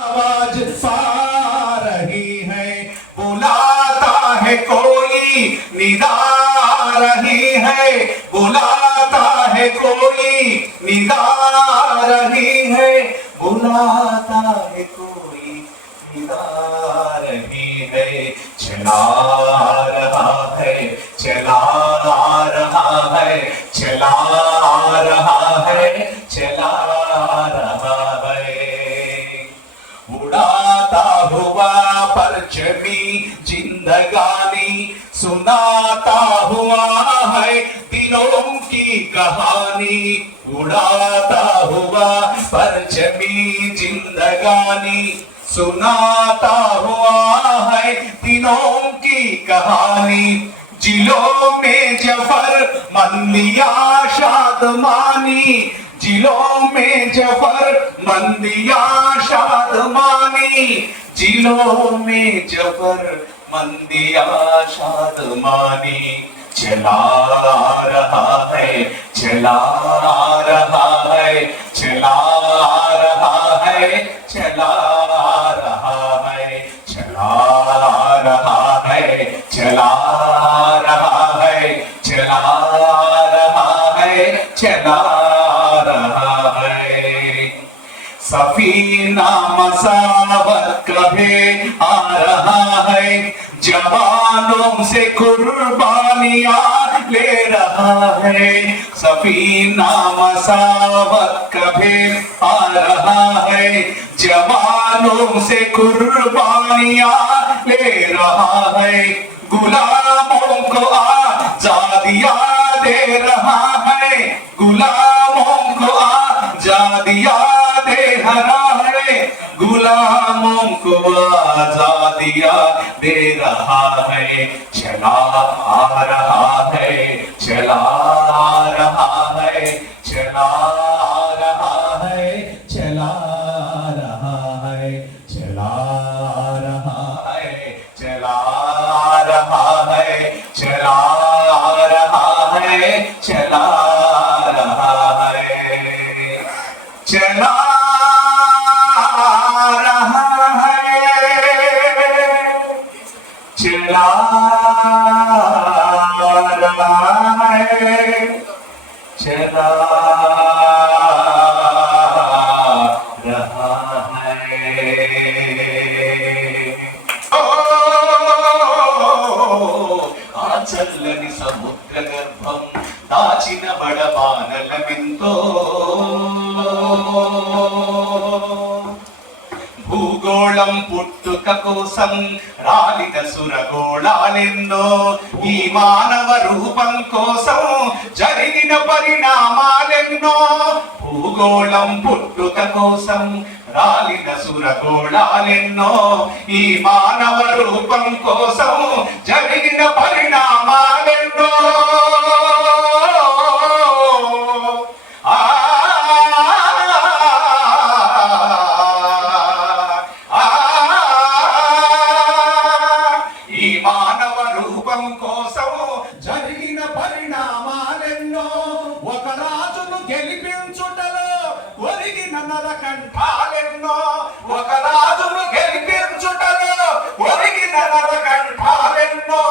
आवाज पा रही है, बुलाता है कोई निदा रही है, बुलाता है कोई निदा रही है, बुलाता है कोई निदा रही है। चला रहा है, चला रहा है, चला रहा है, चला रहा है। उड़ाता हुआ परचमी जिंदगानी सुनाता हुआ है दिलों की कहानी। उड़ाता हुआ परचमी जिंदगानी सुनाता हुआ है दिलों की कहानी। जिलों में जफर मंदिया शादमानी, जिलों में जफर मंदिया शादमानी, जिलों में जफर मंदिया शादमानी। चला रहा है, चला रहा है, चला रहा है, चला रहा है, चला रहा है, चला रहा है, चला रहा है, चला रहा है। सफीना मसावत कभी आ रहा है, जवानों से कुर्बानियां ले रहा है। सफीना मसावत कभी आ रहा है, जवानों से कुर्बानियां ले रहा है। गुलामों को आजादियां दे रहा है, गुलामों को आजादियां दे रहा है, गुलामों को आजादियां दे रहा है। चला आ रहा है, चला रहा है, चला रहा है, चला रहा है, चला रहा है, चला रहा है, चला रहा है, चला रहा है, चला रहा है, चला रहा है, चला रहा है। ఆ చల్లని సముద్ర గర్భం దాచిన బడబానల వింతో భూగోళం పుట్టుక కోసం రాలిన సురగోళాలెన్నో, ఈ మానవ రూపం కోసం జరిగిన పరిణామాలెన్నో। భూగోళం పుట్టుక కోసం రాలిన సురగోళాలెన్నో, ఈ మానవ రూపం కోసం జరిగిన పరిణామాలెన్నో। జరిగిన పరిణామాలెన్నో, ఒక రాజును గెలిపించుటలో ఒరిగిన నరకంఠాలెన్నో, ఒక రాజును గెలిపించుటలో ఒరిగిన నరకంఠాలెన్నో।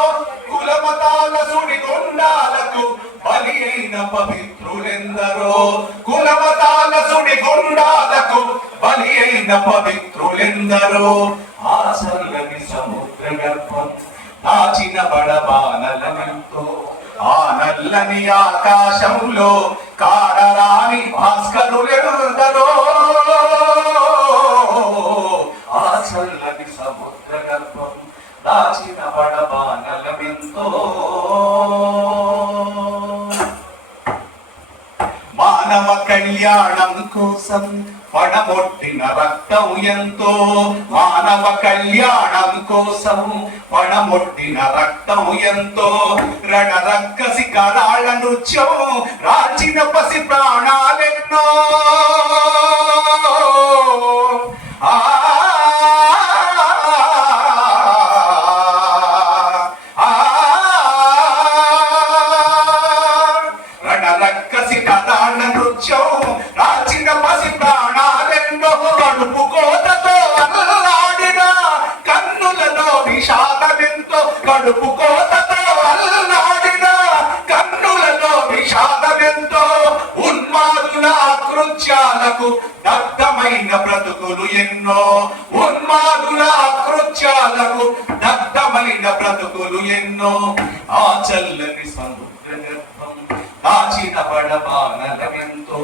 కులమతాల సుడిగుండాలకు బలి అయిన పవిత్రులెందరో, కులమతాల సుడిగుండాలకు బలి అయిన పవిత్రులెందరో। ఆ చల్లని సముద్ర గర్భం దాచిన బడబానలమెంతో, ఆ నల్లని ఆకాశంలో కారరాని భాస్కరులెందరో। ఆ చల్లని సముద్ర గర్భం దాచిన బడబానలమెంతో। మానవ కళ్యాణం కోసం పడమొట్టిన రక్తం ఎంతో, మానవ కళ్యాణం కోసం పడమొట్టిన రక్తం ఎంతో। రణరక్కసి కరాళ నృత్యం రాచిన పసి ప్రాణాలెన్నో, రణరక్కసి కరాళ నృత్యం రాచిన పసి ప్రాణాలెన్నో। కడుపు కోతతో కడుపు కోతతో అల్లాడిన కన్నులలో విషాదమెంతో ఉన్మాదుల కృత్యాలకు దగ్ధమైన బ్రతుకులు ఎన్నో ఉన్మాదుల కృత్యాలకు దగ్ధమైన బ్రతుకులు ఎన్నో ఆ చల్లని సముద్ర గర్భం దాచిన బడబానలమెంతో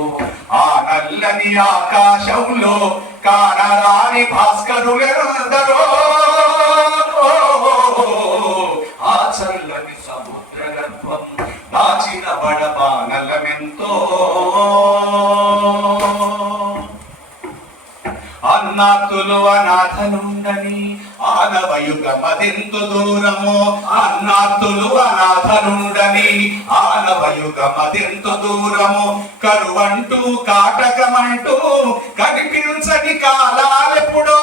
ఆ నల్లని ఆకాశంలో కానరాని భాస్కరులెందరో ఆ చల్లని సముద్ర గర్భం దాచిన బడబానలమెంతో అన్నాతులు అనాథలుండని ఆనవయుగమదెంత దూరము అన్నాతులు అనాథలుండని ఆనవయుగమదెంత దూరము కరువంటూ కాటకమంటూ కనిపించని కాలాలెప్పుడో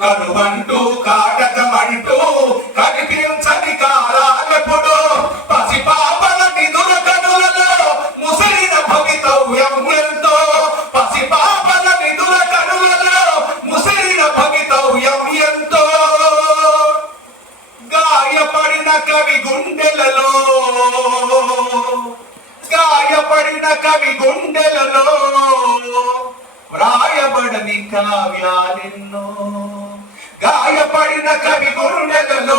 కరువంటూ కాటకమంటూ కనిపించని కాలాలెప్పుడు పసిపాపల నిధుల కనులలో ముసిరిన భవితవ్యం ఎంతో పసిపాపల నిధుల కనులలో ముసిరిన భవితవ్యం ఎంతో గాయపడిన కవి గుండెలలో గాయపడిన కవి గుండెలలో వ్రాయబడని కావ్యాలెన్నో గాయపడిన కవి గుండెలలో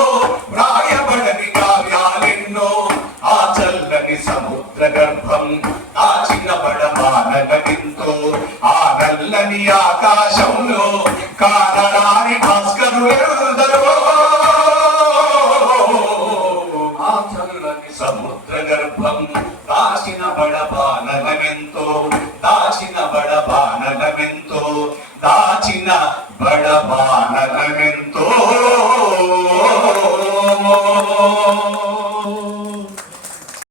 వ్రాయబడని కావ్యాలెన్నో ఆ చల్లని సముద్ర గర్భం దాచిన బడబానలెంతో ఆ నల్లని ఆకాశంలో కానరాని భాస్కరులెందరో ఆ చల్లని సముద్ర గర్భం దాచిన బడబానలెంతో దాచిన బడబా